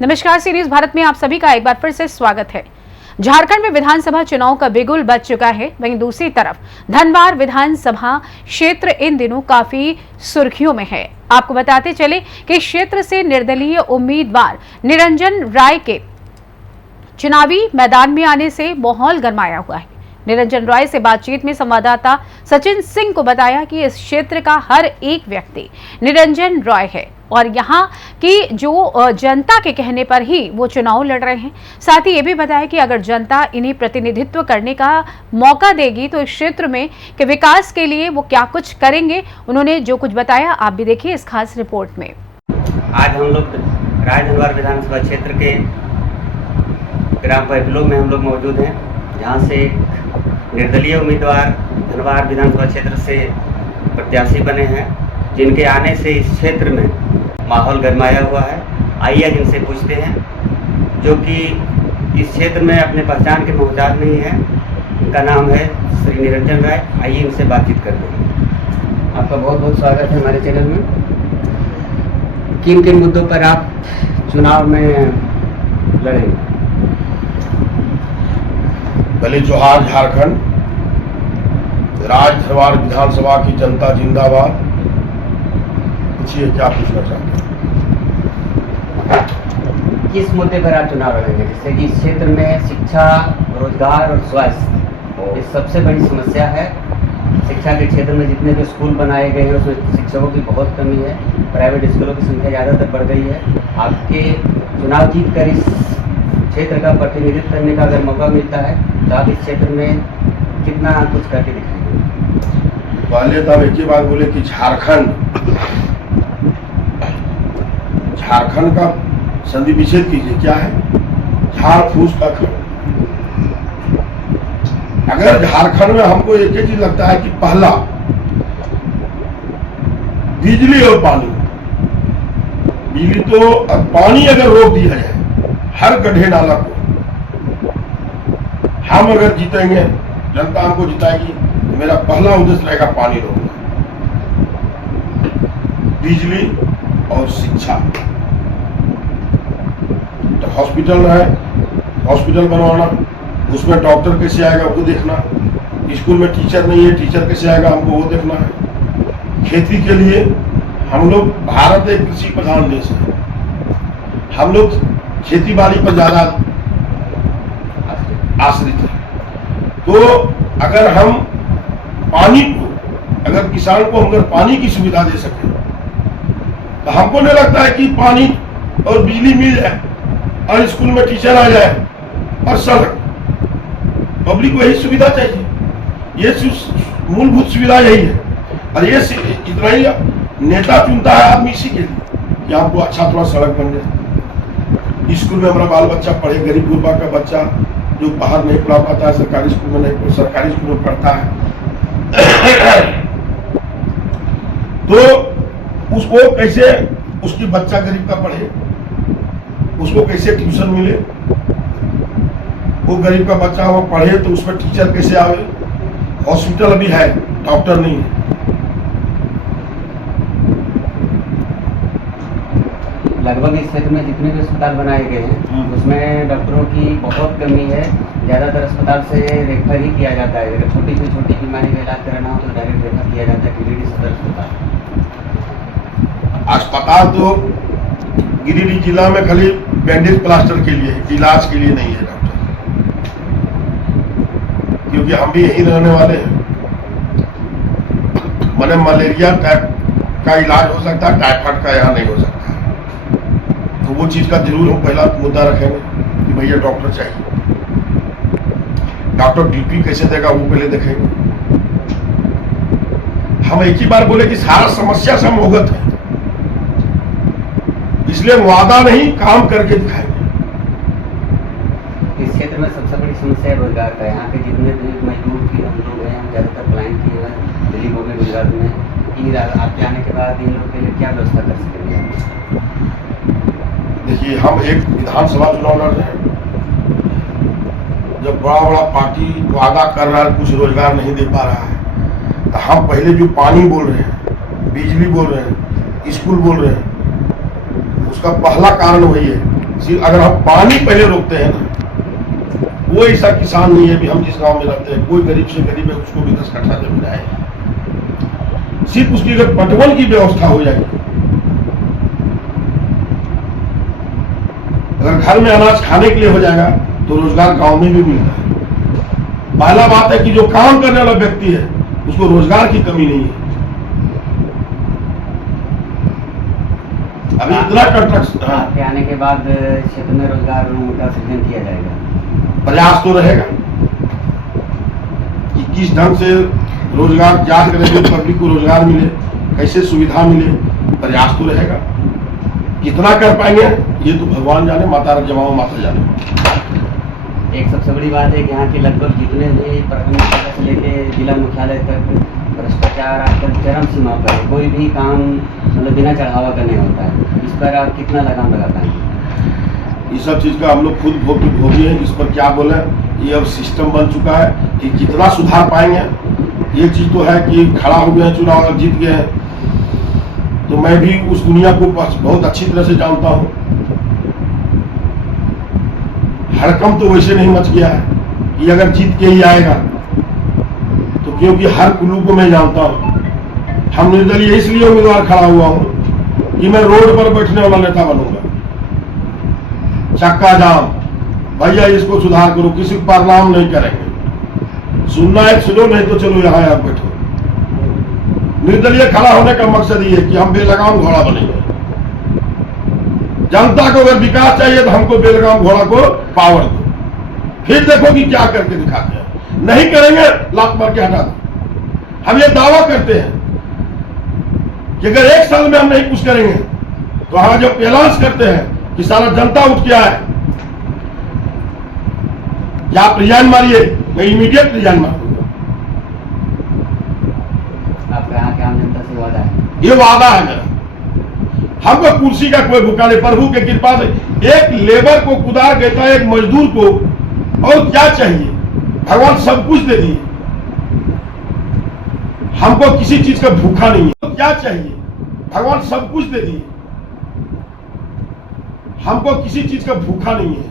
नमस्कार, सीरीज भारत में आप सभी का एक बार फिर से स्वागत है। झारखंड में विधानसभा चुनाव का बिगुल बज चुका है। वहीं दूसरी तरफ धनबाद विधानसभा क्षेत्र इन दिनों काफी सुर्खियों में है। आपको बताते चले कि क्षेत्र से निर्दलीय उम्मीदवार निरंजन राय के चुनावी मैदान में आने से माहौल गरमाया हुआ है। निरंजन राय से बातचीत में संवाददाता सचिन सिंह को बताया कि इस क्षेत्र का हर एक व्यक्ति निरंजन राय है और यहाँ की जो जनता के कहने पर ही वो चुनाव लड़ रहे हैं। साथ ही ये भी बताया कि अगर जनता इन्हें प्रतिनिधित्व करने का मौका देगी तो इस क्षेत्र में के विकास के लिए वो क्या कुछ करेंगे। उन्होंने जो कुछ बताया आप भी देखिए इस खास रिपोर्ट में। आज हम लोग धनबाद विधानसभा क्षेत्र के ग्राम पैपलों में हम लोग मौजूद हैं, जहाँ से निर्दलीय उम्मीदवार धनबाद विधानसभा क्षेत्र से प्रत्याशी बने हैं, जिनके आने से इस क्षेत्र में माहौल गरमाया हुआ है। आइए इनसे पूछते हैं, जो कि इस क्षेत्र में अपने पहचान के मोहताज नहीं है। उनका नाम है श्री निरंजन राय। आइए इनसे बातचीत करते हैं। आपका बहुत बहुत स्वागत है हमारे चैनल में। किन किन मुद्दों पर आप चुनाव में लड़ेंगे? पहले जोहार झारखंड, धनबाद विधानसभा की जनता जिंदाबाद। पूछिए क्या पूछना चाहते हैं। किस मुद्दे पर आप चुनाव लड़ेंगे? जैसे कि इस क्षेत्र में शिक्षा, रोजगार और स्वास्थ्य ये सबसे बड़ी समस्या है। शिक्षा के क्षेत्र में जितने भी स्कूल बनाए गए हैं उसमें शिक्षकों की बहुत कमी है। प्राइवेट स्कूलों की संख्या ज़्यादातर बढ़ गई है। आपके चुनाव जीत कर इस क्षेत्र का प्रतिनिधित्व करने का अगर मौका मिलता है तो आप इस क्षेत्र में कितना कुछ करके दिखाएंगे? पहले तो आप एक ही बात बोले कि झारखंड का संधि विच्छेद कीजिए। क्या है? झाड़ फूस का खंड। अगर झारखंड में हमको एक ही चीज लगता है कि पहला बिजली और पानी, बिजली तो पानी अगर रोक दिया जाए हर गड्ढे नाला को, हम अगर जीतेंगे, जनता हमको जिताएगी, तो मेरा पहला उद्देश्य रहेगा पानी रोकना, बिजली और शिक्षा। तो हॉस्पिटल है, हॉस्पिटल बनवाना, उसमें डॉक्टर कैसे आएगा वो देखना। स्कूल में टीचर नहीं है, टीचर कैसे आएगा हमको वो देखना है। खेती के लिए हम लोग, भारत एक कृषि प्रधान देश है, हम लोग खेती बाड़ी पर ज्यादा आश्रित है। तो अगर हम पानी को, अगर किसान को अगर पानी की सुविधा दे सके तो हमको नहीं लगता है कि पानी और बिजली मिल जाए और स्कूल में टीचर आ जाए और सड़क, पब्लिक को यही सुविधा चाहिए। ये मूलभूत सुविधा यही है। और ये इतना ही नेता चुनता है आदमी इसी के लिए कि आपको अच्छा थोड़ा सड़क बन जाए। स्कूल में हमारा बाल बच्चा पढ़े, गरीब गुरबा का बच्चा जो बाहर नहीं पढ़ा पाता है, सरकारी स्कूल में नहीं, सरकारी स्कूल में पढ़ता है, तो उसको कैसे, उसकी बच्चा गरीब का पढ़े, उसको कैसे ट्यूशन मिले, वो गरीब का बच्चा वो पढ़े तो उसमें टीचर कैसे आवे। हॉस्पिटल अभी है, डॉक्टर नहीं है। लगभग इस क्षेत्र में जितने भी अस्पताल बनाए गए हैं उसमें डॉक्टरों की बहुत कमी है। ज़्यादातर अस्पताल से रेफर ही किया जाता है। अगर छोटी से छोटी बीमारी का इलाज कराना हो तो डायरेक्ट रेफर किया जाता है गिरिडीह सदर अस्पताल। तो गिरिडीह जिला में खाली बैंडेज प्लास्टर के लिए, इलाज के लिए नहीं है डॉक्टर, क्योंकि हम भी यहीं रहने वाले हैं। मैंने मलेरिया टाइप का इलाज हो सकता है, टाइफाइड का यहाँ नहीं हो सकता। तो वो चीज का जरूर हम पहला मुद्दा रखेंगे कि भैया डॉक्टर चाहिए। डॉक्टर ड्यूटी कैसे देगा वो पहले देखेंगे। हम एक ही बार बोले कि सारा समस्या से हम अवगत है, इसलिए वादा नहीं काम करके दिखाएंगे। इस क्षेत्र में सबसे बड़ी समस्या है रोजगार का। यहाँ के जितने भी मजदूर की हम लोग हैं, हम ज्यादातर क्लाइंट की है दिल्ली बॉम्बे गुजरात में। आपके आने के बाद इन लोगों के लिए क्या व्यवस्था कर सकेंगे? देखिए, हम एक विधानसभा चुनाव लड़ रहे हैं। जब बड़ा बड़ा पार्टी वादा कर रहा है, कुछ रोजगार नहीं दे पा रहा है, तो हम पहले जो पानी बोल रहे हैं, बिजली बोल रहे हैं, स्कूल बोल रहे हैं, उसका पहला कारण वही है। सिर्फ अगर हम पानी पहले रोकते हैं ना, कोई ऐसा किसान नहीं है भी हम जिस गांव में रहते हैं, कोई गरीब से गरीब है उसको भी 10 कट्ठा जमीन है। सिर्फ उसकी अगर पटवन की व्यवस्था हो जाएगी, अगर घर में अनाज खाने के लिए हो जाएगा तो रोजगार गांव में भी मिलता है। पहला बात है कि जो काम करने वाला व्यक्ति है उसको रोजगार की कमी नहीं है। अभी इतना कंस्ट्रक्शन आपके आने के बाद क्षेत्र में रोजगार का सृजन किया जाएगा, प्रयास तो रहेगा कि किस ढंग से रोजगार क्या करेंगे, पब्लिक को रोजगार मिले, कैसे सुविधा मिले, प्रयास तो रहेगा। कितना कर पाएंगे ये तो भगवान जाने, माता जमाओ माता जाने। एक सबसे बड़ी बात है कि यहाँ के लगभग जितने भी प्रखंड मुख्यालय से लेके जिला मुख्यालय तक भ्रष्टाचार आजकल चरम सीमा पर है। कोई भी काम मतलब बिना चढ़ावा करने होता है। इस पर आप कितना लगाम लगा पाएंगे? ये सब चीज का हम लोग खुद भोगी हैं। इस पर क्या बोले, ये अब सिस्टम बन चुका है कि कितना सुधार पाएंगे। ये चीज तो है कि खड़ा हो गए हैं, चुनाव और जीत गए हैं, तो मैं भी उस दुनिया को बहुत अच्छी तरह से जानता हूँ। हड़कंप तो वैसे नहीं मच गया है कि अगर जीत के ही आएगा, तो क्योंकि हर कुल्लू को मैं जानता हूँ। हम निर्दलीय इसलिए उम्मीदवार खड़ा हुआ हूँ कि मैं रोड पर बैठने वाला नेता बनूंगा। चक्का जाम, भैया इसको सुधार करो, किसी को प्रणाम नहीं करेंगे। सुनना है सुनो, नहीं तो चलो यहाँ आप बैठो। निर्दलीय खड़ा होने का मकसद ये है कि हम बेलगाम घोड़ा बनेंगे। जनता को अगर विकास चाहिए तो हमको बेलगाम घोड़ा को पावर दो, फिर देखो कि क्या करके दिखाते हैं। नहीं करेंगे लात मार के हटा दो। हम ये दावा करते हैं कि अगर 1 साल में हम नहीं कुछ करेंगे तो हम जब ऐलान करते हैं कि सारा जनता उठ के आए या आप रिजाइन मारिए, मैं इमीडिएट रिजाइन मार दूंगा। आपका यहाँ के आम जनता से वादा है? ये वादा है मेरा। हमको कुर्सी का कोई भूखा नहीं, प्रभु के कृपा से एक लेबर को कुदार देता है, एक मजदूर को, और क्या चाहिए? भगवान सब कुछ दे दिए। हमको किसी चीज का भूखा नहीं है। तो क्या चाहिए? भगवान सब कुछ दे दिए। हमको किसी चीज का भूखा नहीं है।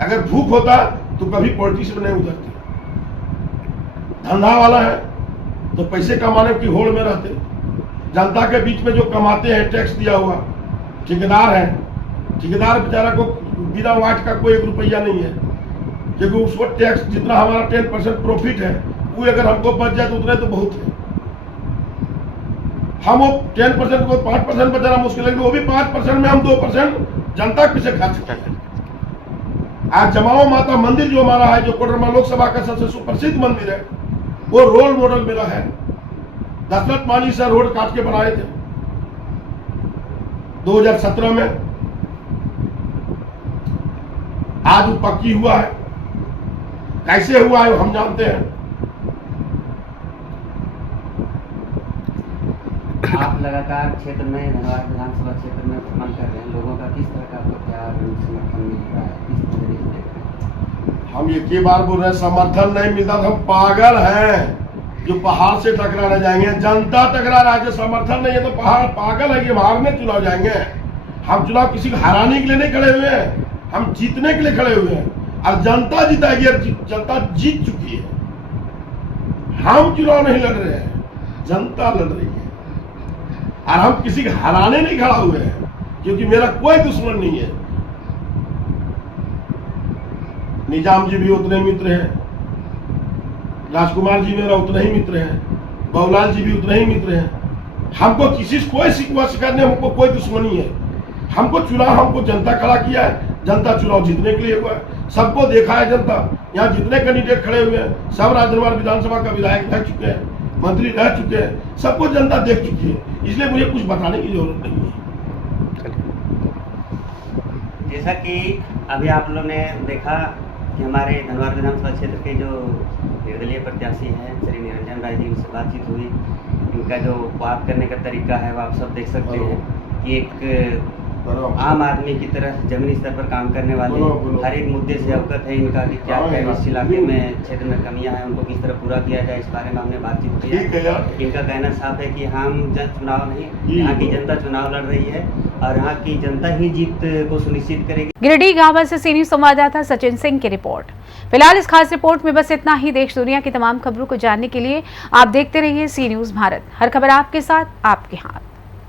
अगर भूख होता तो कभी पॉलिटिक्स में नहीं उतरते। धंधा वाला है तो पैसे कमाने की होड़ में रहते। जनता के बीच में जो कमाते हैं, टैक्स दिया हुआ, ठेकेदार है, ठेकेदार बेचारा को बिना वाट का कोई 1 रुपया नहीं है, क्योंकि उसको टैक्स जितना हमारा 10% प्रॉफिट है वो अगर हमको बच जाए तो उतने तो बहुत है। हम वो 10% को 5% बचाना मुश्किल है, वो भी 5% में हम 2% जनता पीछे खा चुके हैं। आज जमाओ माता मंदिर जो हमारा है, जो कोडरमा लोकसभा का सबसे सुप्रसिद्ध मंदिर है, वो रोल मॉडल मेरा है। दशरथ मांझी सर रोड काट के बनाए थे 2017 में। आज वो पक्की हुआ है। कैसे हुआ है हम जानते हैं। आप लगातार क्षेत्र में, धनबाद विधानसभा क्षेत्र में भ्रमण कर रहे हैं, लोगों का किस तरह का आपको प्यार समर्थन मिल रहा है, किस नजरिए से देख रहे हैं? हम एक ही बार बोल रहे हैं, समर्थन नहीं मिलता तो हम पागल हैं जो पहाड़ से टकराने जाएंगे। जनता टकरा रहा है, जो समर्थन नहीं है तो पहाड़ पागल है कि हारने चुनाव जाएंगे। हम चुनाव किसी को हराने के लिए नहीं खड़े हुए हैं, हम जीतने के लिए खड़े हुए हैं। और जनता जीताएगी, और जनता जीत चुकी है। हम चुनाव नहीं लड़ रहे हैं, जनता लड़ रही है। और हम किसी को हराने नहीं खड़ा हुए हैं, क्योंकि मेरा कोई दुश्मन नहीं है। निजाम जी भी उतने मित्र हैं, राजकुमार जी मेरा उतना ही मित्र है, बाबूलाल जी भी उतना ही मित्र हैं। हमको किसी से कोई शिकवा शिकायत नहीं, हमको कोई दुश्मनी है। हमको चुनाव, हमको जनता खड़ा किया है, जनता चुनाव जीतने के लिए हुआ है। सबको देखा है जनता। यहाँ जितने कैंडिडेट खड़े हुए हैं सब राजनवार विधानसभा का विधायक रह चुके हैं, मंत्री रह चुके हैं, सबको जनता देख चुकी है। इसलिए मुझे कुछ बताने की जरूरत नहीं है। जैसा कि अभी आप लोगों ने देखा कि हमारे धनबाद विधानसभा क्षेत्र के जो निर्दलीय प्रत्याशी हैं श्री निरंजन राय जी, उनसे बातचीत हुई। इनका जो बात करने का तरीका है वो आप सब देख सकते हैं कि एक आम आदमी की तरह जमीनी स्तर पर काम करने वाले बोलो। हर एक मुद्दे से अवगत है इनका कि क्या हाँ क्या यार, इस इलाके में क्षेत्र में कमियां हैं, उनको किस तरह पूरा किया जाए, इस बारे में हमने बातचीत की ठीक है यार। इनका कहना साफ है कि हम जन चुनाव नहीं, जी। यहाँ की जनता चुनाव लड़ रही है और यहाँ की जनता ही जीत को सुनिश्चित करेगी। गिरिडीह गांव से सीनियर संवाददाता सचिन सिंह की रिपोर्ट। फिलहाल इस खास रिपोर्ट में बस इतना ही। देश दुनिया की तमाम खबरों को जानने के लिए आप देखते रहिए सी न्यूज़ भारत। हर खबर आपके साथ, आपके हाथ।